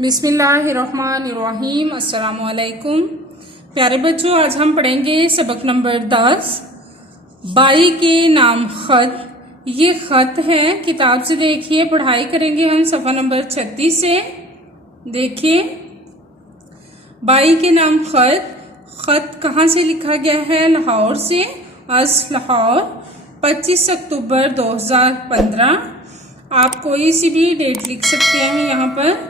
बिस्मिल्लाहिर्रहमानिर्रहीम। अस्सलामुअलैकुम प्यारे बच्चों, आज हम पढ़ेंगे सबक नंबर 10 बाई के नाम खत। ये खत है, किताब से देखिए, पढ़ाई करेंगे हम सफ़ा नंबर 36 से। देखिए, बाई के नाम खत। खत कहाँ से लिखा गया है? लाहौर से। अस लाहौर 25 अक्टूबर 2015। आप कोई सी भी डेट लिख सकते हैं यहाँ पर।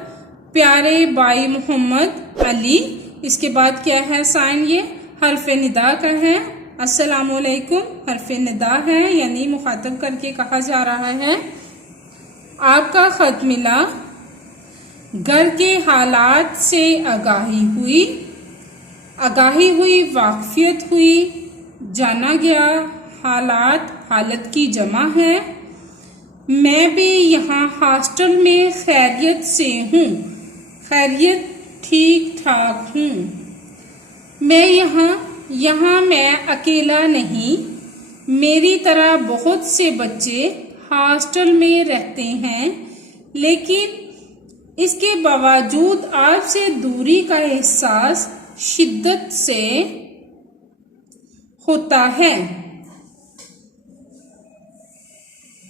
प्यारे बाई मोहम्मद अली। इसके बाद क्या है? साइन ये हर्फ निदा का है। अस्सलामुअलैकुम हर्फ निदा है, यानी मुखातब करके कहा जा रहा है। आपका खत मिला, घर के हालात से आगाही हुई, वाकफियत हुई, जाना गया। हालात हालत की जमा है। मैं भी यहाँ हॉस्टल में खैरियत से हूँ, खैरियत ठीक ठाक हूँ। मैं यहाँ मैं अकेला नहीं, मेरी तरह बहुत से बच्चे हॉस्टल में रहते हैं, लेकिन इसके बावजूद आपसे दूरी का एहसास शिद्दत से होता है।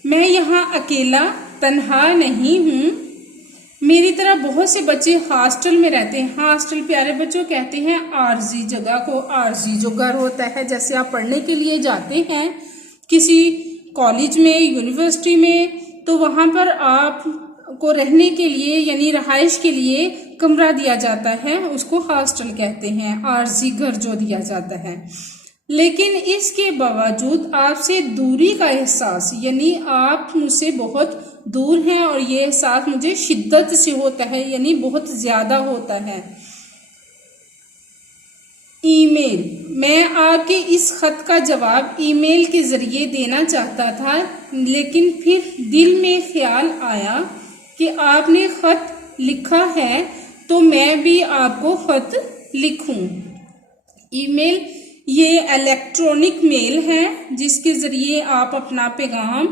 मैं यहाँ अकेला तन्हा नहीं हूँ, मेरी तरह बहुत से बच्चे हॉस्टल में रहते हैं। हॉस्टल प्यारे बच्चों कहते हैं आरजी जगह को। आरजी जो घर होता है, जैसे आप पढ़ने के लिए जाते हैं किसी कॉलेज में, यूनिवर्सिटी में, तो वहाँ पर आपको रहने के लिए यानी रहाइश के लिए कमरा दिया जाता है, उसको हॉस्टल कहते हैं। आरजी घर जो दिया जाता है। लेकिन इसके बावजूद आपसे दूरी का एहसास, यानी आप मुझसे बहुत दूर हैं और ये एहसास मुझे शिद्दत से होता है, यानी बहुत ज्यादा होता है। ईमेल, मैं आपके इस खत का जवाब ईमेल के जरिए देना चाहता था, लेकिन फिर दिल में ख्याल आया कि आपने खत लिखा है तो मैं भी आपको खत लिखूं। ईमेल ये इलेक्ट्रॉनिक मेल है, जिसके जरिए आप अपना पैगाम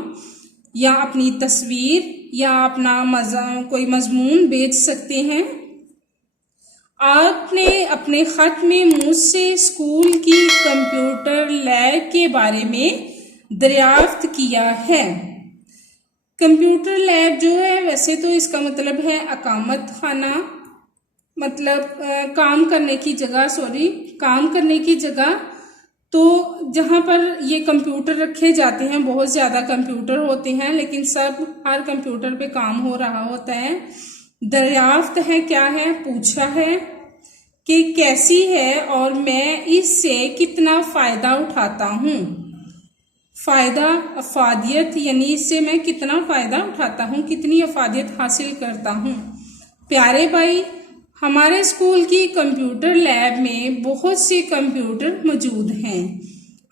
या अपनी तस्वीर या अपना कोई मजमून भेज सकते हैं। आपने अपने खत में मुझसे स्कूल की कंप्यूटर लैब के बारे में दरियाफ्त किया है। कंप्यूटर लैब जो है, वैसे तो इसका मतलब है अकामत खाना, मतलब काम करने की जगह। तो जहाँ पर ये कंप्यूटर रखे जाते हैं, बहुत ज़्यादा कंप्यूटर होते हैं, लेकिन हर कंप्यूटर पे काम हो रहा होता है। दरियाफ्त है, क्या है? पूछा है कि कैसी है और मैं इससे कितना फ़ायदा उठाता हूँ। फ़ायदा, अफादियत, यानी इससे मैं कितना फ़ायदा उठाता हूँ, कितनी अफादियत हासिल करता हूँ। प्यारे भाई, हमारे स्कूल की कंप्यूटर लैब में बहुत से कंप्यूटर मौजूद हैं।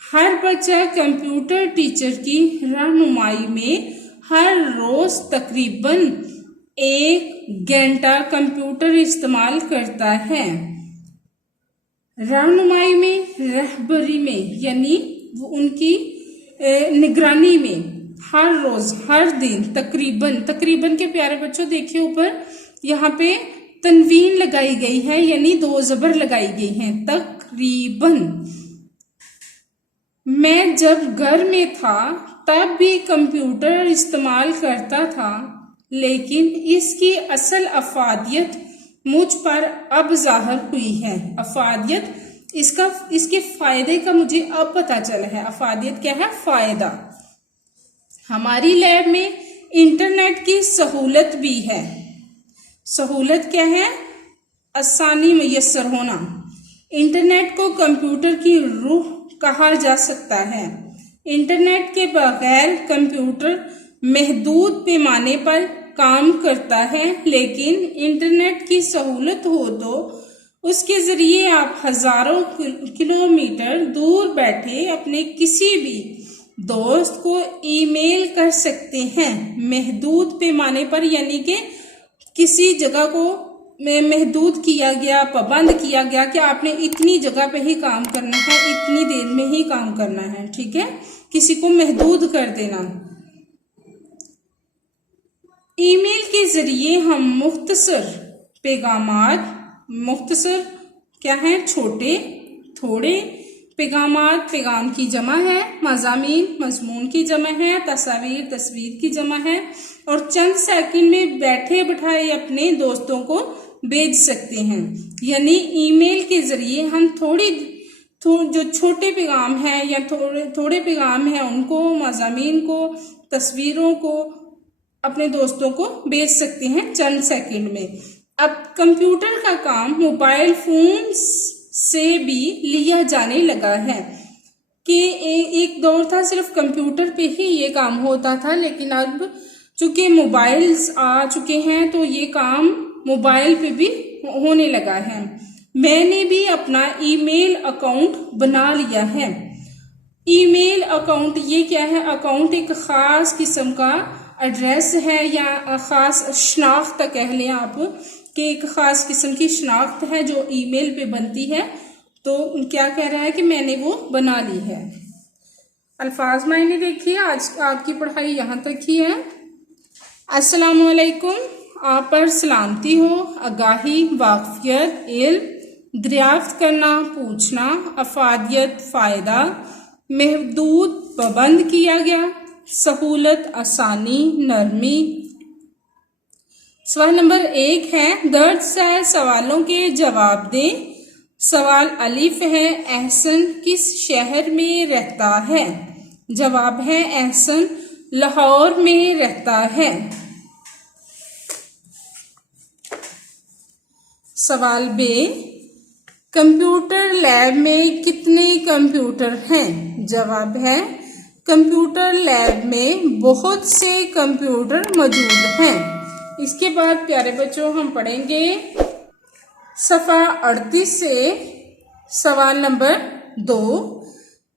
हर बच्चा कंप्यूटर टीचर की रहनुमाई में हर रोज तकरीबन 1 घंटा कंप्यूटर इस्तेमाल करता है। रहनुमाई में, रहबरी में, यानी उनकी निगरानी में हर रोज, हर दिन तकरीबन के प्यारे बच्चों देखिए, ऊपर यहाँ पे तनवीन लगाई गई है, यानी 2 ज़बर लगाई गई हैं। तकरीबन। मैं जब घर में था तब भी कंप्यूटर इस्तेमाल करता था, लेकिन इसकी असल अफादियत मुझ पर अब जाहिर हुई है। अफादियत, इसके फायदे का मुझे अब पता चला है। अफादियत क्या है? फायदा। हमारी लैब में इंटरनेट की सहूलत भी है। सहूलत क्या है? आसानी मुयस्सर होना। इंटरनेट को कंप्यूटर की रूह कहा जा सकता है। इंटरनेट के बगैर कंप्यूटर महदूद पैमाने पर काम करता है, लेकिन इंटरनेट की सहूलत हो तो उसके जरिए आप हजारों किलोमीटर दूर बैठे अपने किसी भी दोस्त को ईमेल कर सकते हैं। महदूद पैमाने पर, यानी कि किसी जगह को महदूद किया गया, पाबंद किया गया कि आपने इतनी जगह पे ही काम करना है, इतनी देर में ही काम करना है, ठीक है? किसी को महदूद कर देना। ईमेल के जरिए हम मुख्तसर पैगामात मुख्तसर क्या है, छोटे थोड़े। पैगामात पैगाम की जमा है, मज़ामीन मजमून की जमा है, तस्वीर तस्वीर की जमा है। और चंद सेकंड में बैठे बिठाए अपने दोस्तों को भेज सकते हैं। यानी ईमेल के जरिए हम जो छोटे पैगाम हैं या थोड़े पैगाम हैं उनको, मज़ामीन को, तस्वीरों को अपने दोस्तों को भेज सकते हैं चंद सेकंड में। अब कंप्यूटर का काम मोबाइल फोन से भी लिया जाने लगा है कि एक दौर था सिर्फ कंप्यूटर पे ही ये काम होता था, लेकिन अब चूंकि मोबाइल्स आ चुके हैं तो ये काम मोबाइल पे भी होने लगा है। मैंने भी अपना ईमेल अकाउंट बना लिया है। ईमेल अकाउंट ये क्या है, अकाउंट एक खास किस्म का एड्रेस है या खास शनाख्त कह लें आप, कि एक खास किस्म की शनाख्त है जो ईमेल पे बनती है। तो क्या कह रहा है कि मैंने वो बना ली है। अल्फाज मायने देखिए, आज आपकी पढ़ाई यहाँ तक ही है। अस्सलाम वालेकुम। आप पर सलामती हो, आगाही, वाकफियत, इल्म, दरियाफ्त करना, पूछना, अफादियत, फ़ायदा, महदूद, पाबंद किया गया, सहूलत, आसानी, नरमी। सवाल नंबर 1 है, दर्ज से सवालों के जवाब दें। सवाल अलिफ है, एहसन किस शहर में रहता है? जवाब है एहसन लाहौर में रहता है। सवाल बे, कंप्यूटर लैब में कितने कंप्यूटर हैं? जवाब है कंप्यूटर लैब में बहुत से कंप्यूटर मौजूद हैं। इसके बाद प्यारे बच्चों हम पढ़ेंगे सफ़ा 38 से सवाल नंबर 2।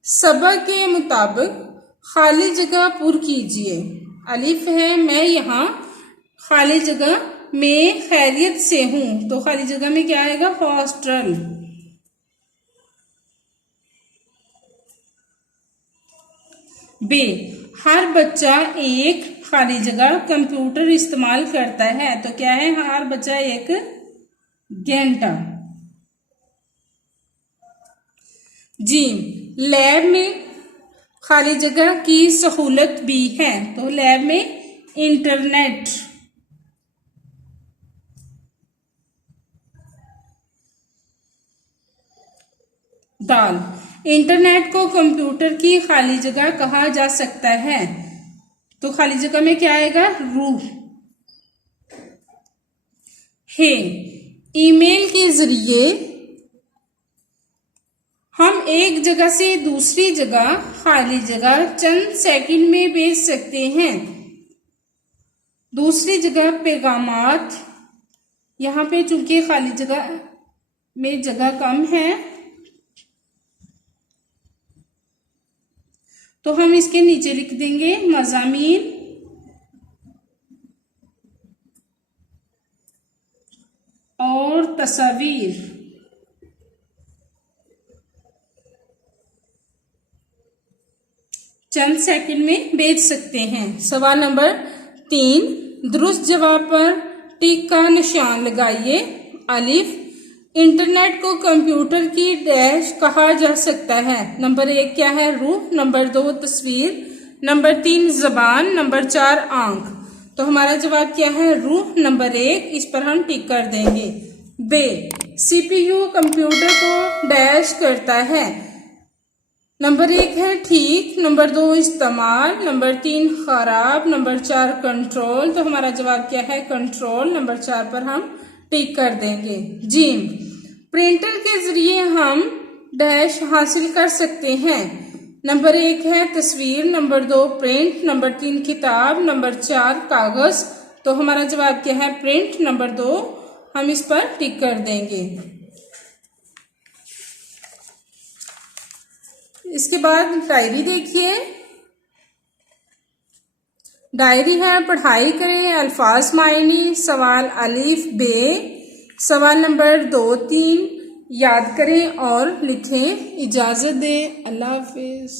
सबक के मुताबिक खाली जगह पुर कीजिए। अलिफ है, मैं यहाँ खाली जगह में खैरियत से हूँ, तो खाली जगह में क्या आएगा, हॉस्टल। बे, हर बच्चा एक खाली जगह कंप्यूटर इस्तेमाल करता है, तो क्या है, हर बच्चा एक घंटा। जी, लैब में खाली जगह की सहूलत भी है, तो लैब में इंटरनेट। दाल, इंटरनेट को कंप्यूटर की खाली जगह कहा जा सकता है, तो खाली जगह में क्या आएगा, रूह। है, ईमेल के जरिए हम एक जगह से दूसरी जगह खाली जगह चंद सेकंड में भेज सकते हैं। दूसरी जगह पैगामात, यहाँ पे चूंकि खाली जगह में जगह कम है तो हम इसके नीचे लिख देंगे मज़ामीन और तस्वीर। चंद सेकंड में भेज सकते हैं। सवाल नंबर 3, दुरुस्त जवाब पर टिक का निशान लगाइए। अलिफ, इंटरनेट को कंप्यूटर की डैश कहा जा सकता है। नंबर 1 क्या है, रूह। नंबर 2 तस्वीर। नंबर 3 जबान। नंबर 4 आंख। तो हमारा जवाब क्या है, रूह। नंबर 1, इस पर हम टिक कर देंगे। बे, सीपीयू कंप्यूटर को डैश करता है। नंबर 1 है ठीक। नंबर 2 इस्तेमाल। नंबर 3 खराब। Number 4 control. तो हमारा जवाब क्या है, कंट्रोल। नंबर 4 पर हम टिक कर देंगे। जीम, प्रिंटर के जरिए हम डैश हासिल कर सकते हैं। नंबर 1 है तस्वीर। Number 2 print. नंबर 3 किताब। नंबर 4 कागज। तो हमारा जवाब क्या है, प्रिंट। नंबर 2 हम इस पर टिक कर देंगे। इसके बाद डायरी देखिए। डायरी है, पढ़ाई करें, अल्फाज मायने, सवाल अलिफ बे, सवाल नंबर 2 3 याद करें और लिखें। इजाजत दें, अल्लाह हाफिज।